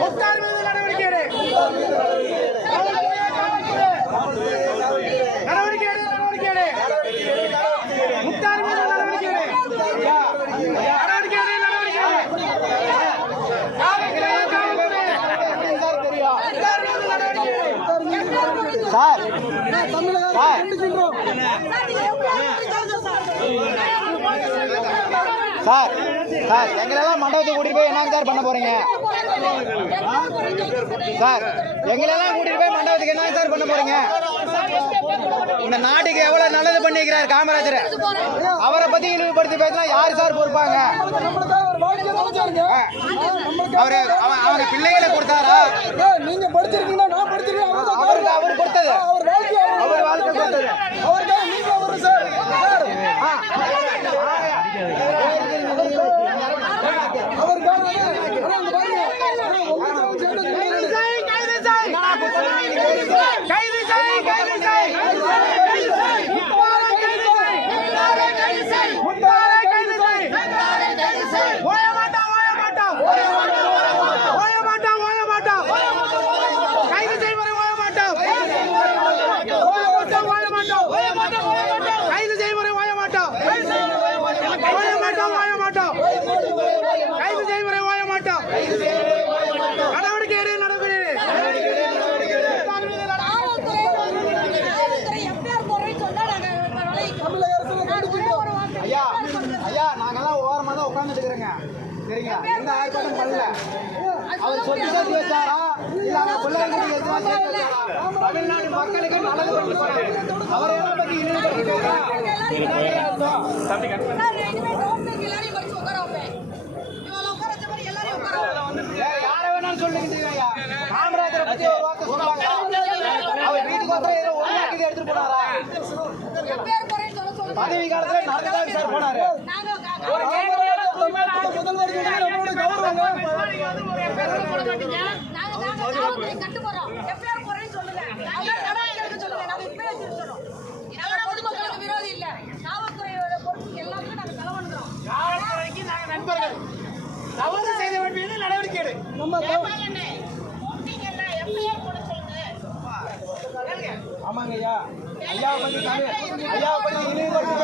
முக்தார் மீது நடவடிக்கை எடு. நடவடிக்கை எடு. நடவடிக்கை எடு. முக்தார் மீது நடவடிக்கை எடு. நடவடிக்கை எடு. நடவடிக்கை எடு. சார் சார் சார் எங்களெல்லாம் மண்டபத்துக்கு கூட்டிட்டு போய் என்னங்க சார் பண்ண போறீங்க? சார் எங்களெல்லாம் கூட்டிட்டு போய் மண்டபத்துக்கு என்னங்க சார் பண்ண போறீங்க? இந்த நாட்டுக்கு எவ்வளவு நல்லது பண்ணிக்கிறார் காமராஜர். அவரை பத்தி இழிவுபடுத்தி பேசினா யாரு சார் பொறுப்பாங்க? அவரு அவங்க பிள்ளைகளை கொடுத்தாரா? நீங்க படிச்சிருக்கீங்கன்னா நான் படிச்சிருக்கேன். அவருக்கு அவர் கொடுத்தது அவர் வாழ்க்கை கொடுத்தது அவருக்கு நீங்க அவரு சார் ஐயா நாங்கெல்லாம் ஓரமா தான் உட்கார்ந்துட்டு இருக்கிறேங்க. சரிங்களா? எந்த ஆர்ப்பாட்டம் பண்ணல. அவர் சொல்லி சேர்த்து வச்சாரா இல்ல அவங்க பிள்ளைங்களுக்கு எதுவா சேர்த்து வச்சாரா? தமிழ்நாடு மக்களுக்கு நல்லது பண்ணி போறாரு. அவரை எல்லாம் பத்தி இழிவுபடுத்தி யாரை வேணாலும் சொல்லிக்கிட்டு ஐயா காமராஜரை பத்தி ஒரு வார்த்தை சொல்லுவாங்க. அவர் வீட்டுக்கு வந்து ஏதோ ஒரு வாக்கு எடுத்துட்டு போனாரா? பதவி காலத்துல நடந்துதான் சார் போனாரு. நண்பர்கள் தவறு செய்தவன் மீது நடவடிக்கை எடு. ஆமாங்க ஐயா. ஐயா பத்தி இழிவுபடுத்தி